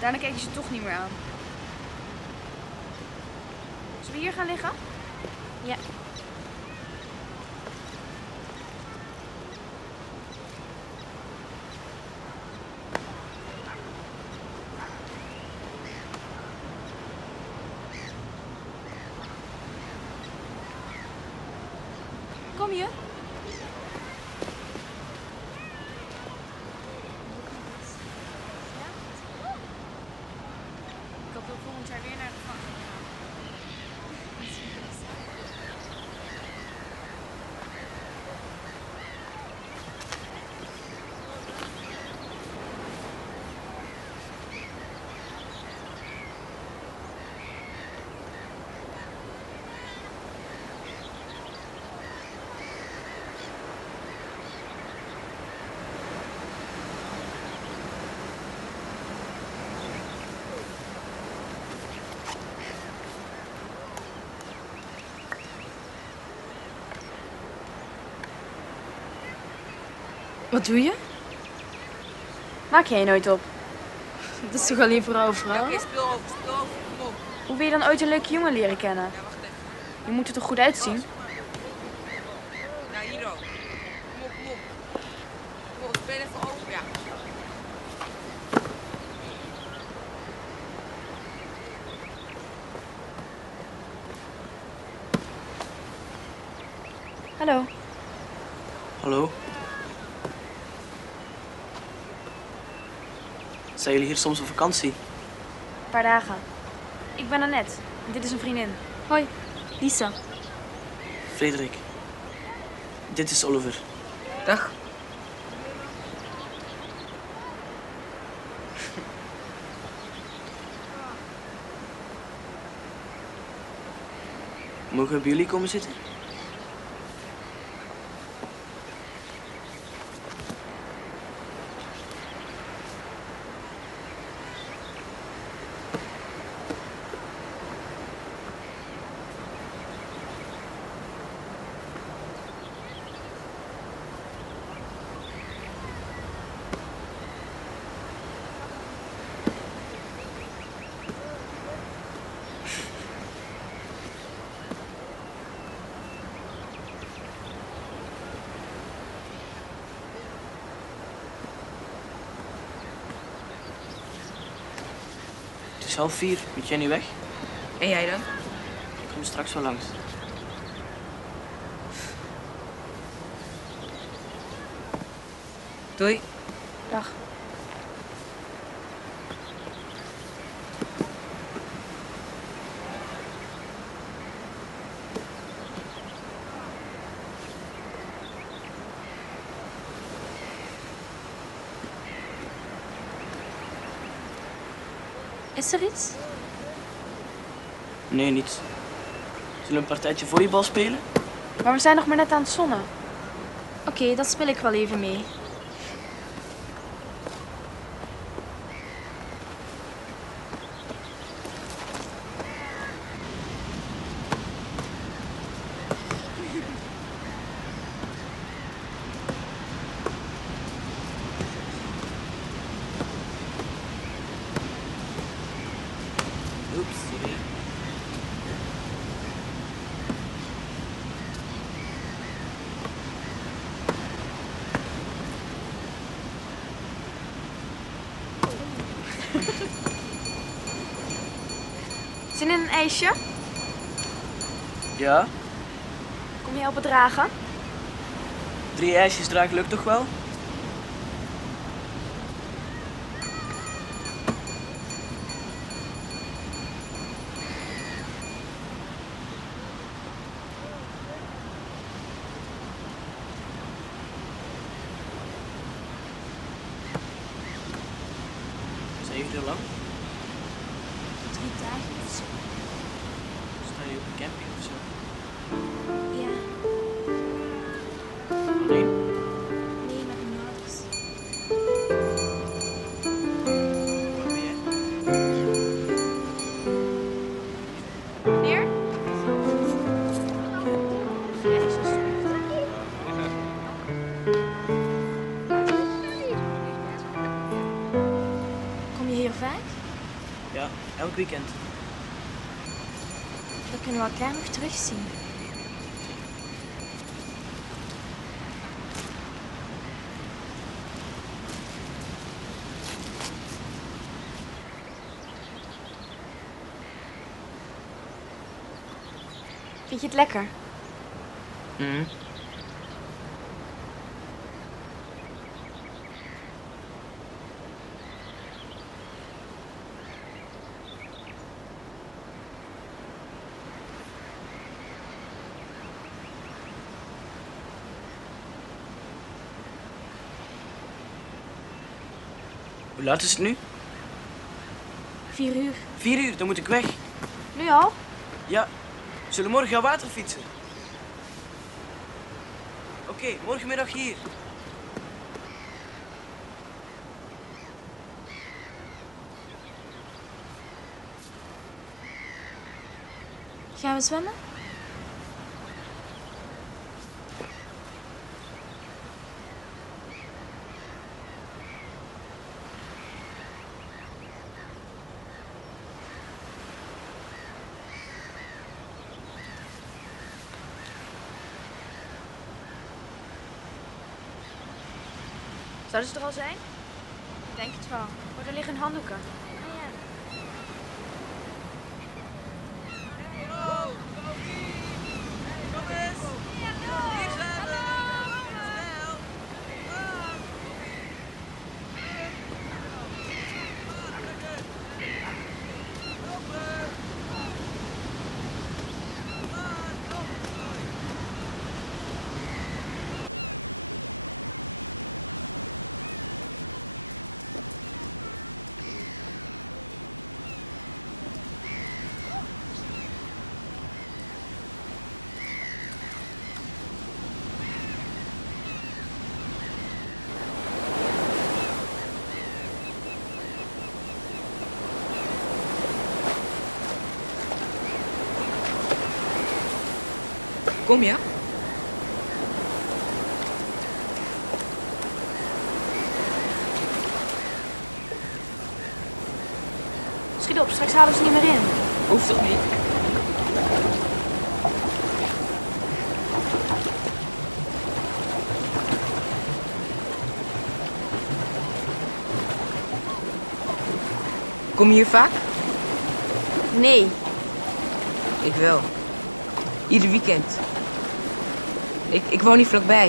Daarna keek je ze toch niet meer aan. Zullen we hier gaan liggen? Ja. Kom je? Ik hoop dat we volgend jaar weer naar de gevangenis gaan. Wat doe je? Maak jij je nooit op? Dat is toch alleen voor oude vrouwen? Oké, speel over, kom op. Hoe wil je dan ooit een leuke jongen leren kennen? Ja, wacht even. Je moet er toch goed uitzien? Nou, hier ook. Kom op. Kom op, speel even over, ja. Hallo. Hallo? Zijn jullie hier soms op vakantie? Een paar dagen. Ik ben Annette. En dit is een vriendin. Hoi, Lisa. Frederik. Dit is Oliver. Dag. Mogen we bij jullie komen zitten? Het is 3:30. Moet jij nu weg? En jij dan? Ik kom straks wel langs. Doei. Dag. Is er iets? Nee, niets. Zullen we een partijtje volleybal spelen? Maar we zijn nog maar net aan het zonnen. Oké, dat speel ik wel even mee. Oeps, sorry. Zin in een ijsje? Ja? Kom je helpen dragen? 3 ijsjes dragen lukt toch wel? Zijn jullie er lang? 3 dagen of zo. Staan jullie op een camping of zo? Ja, Alleen? nee, met mijn ouders. Waar ben jij? Meneer? Kom je hier vaak? Ja, elk weekend. Dat kunnen we elkaar nog terugzien. Vind je het lekker? Mhm. Hoe laat is het nu? 4 uur. 4 uur, dan moet ik weg. Nu al? Ja, zullen we morgen gaan waterfietsen? Oké, morgenmiddag hier. Gaan we zwemmen? Zouden ze er al zijn? Ik denk het wel. Oh, er liggen handdoeken. Kom je? Schiet op, straks halen ze niet meer in. Hoeft toch niet? Kom je hier vaak? Nee. Ik wel. Ieder weekend. Ik woon hier vlakbij.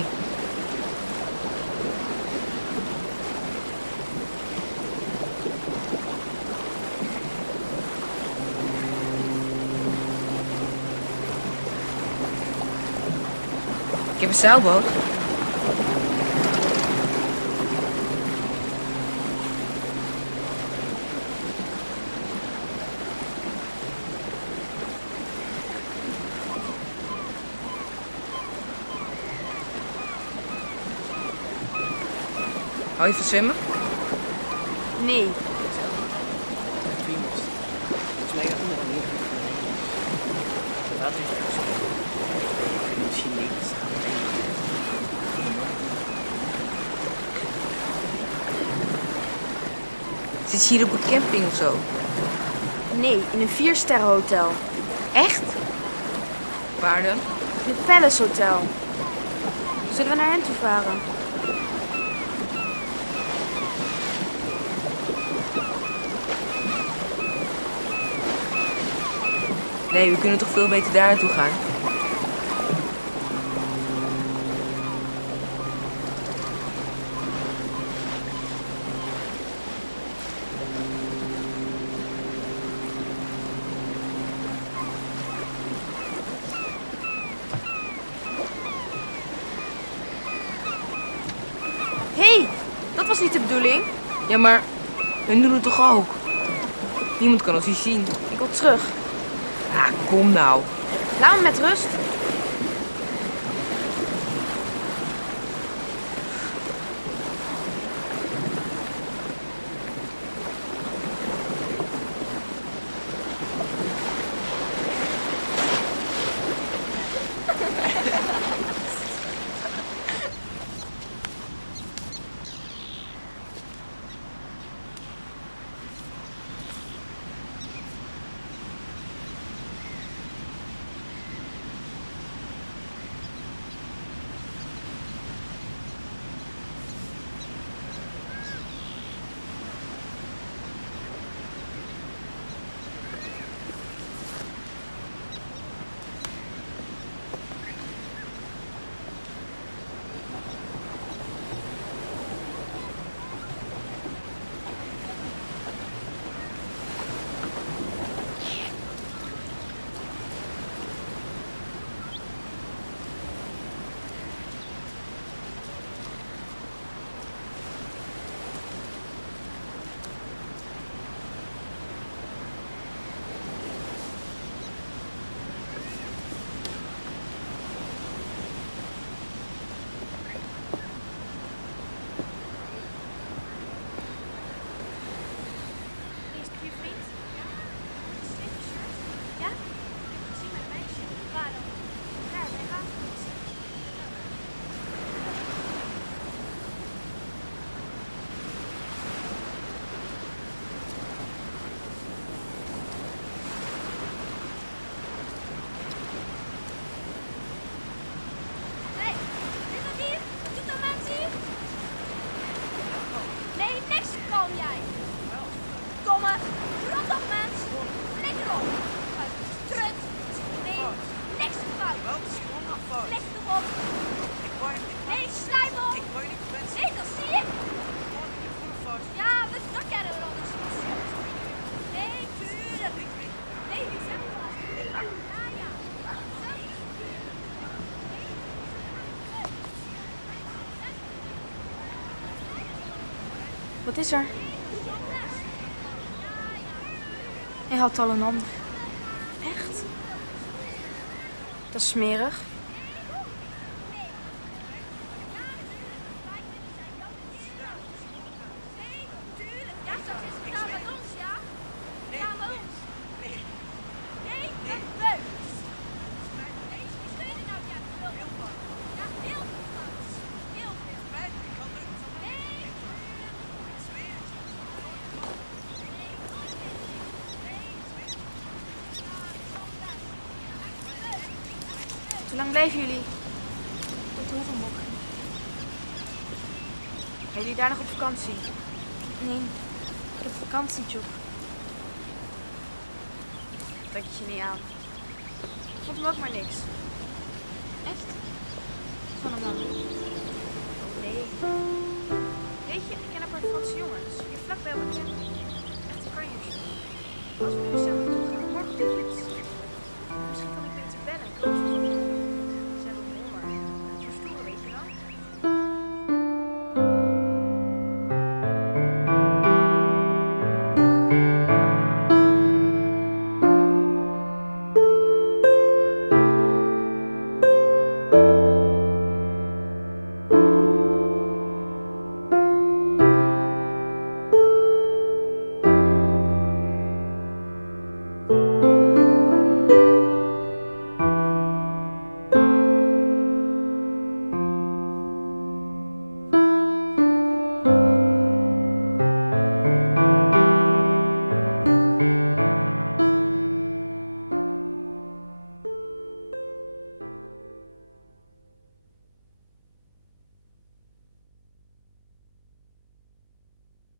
Ik heb een zeilboot. Hou je van zwemmen? Nee. Volgens mij gaat het nog niet. Water is ook zo. Misschien niet. Zit je hier op een camping of zo? Nee, in een 4-sterrenhotel. Echt? Waar dan? In het Palace Hotel. Zullen we naar hen toe varen? Nee, we kunnen toch veel beter daar naartoe gaan? Hé, dat was niet de bedoeling. Ja, maar hun doen het toch ook? Niemand kan ons hier zien. Ik wil terug. Ah, kom nou. Laat me met rust. Wat is er? Hij had al een ander. Echt? Dat is smerig. Hoe lang blijven jullie? Tot overmorgen. Zijn jullie daar nog op vakantie? Nee, ik heb vakantiejob. Trek het je niet aan. Ik vond hem ook maar niks. Echt? Van een man. Oh nee. Weet je, ik ken een paar Franse jongens. Die vlak bij elkaar kennen. Echte kanjers. Als we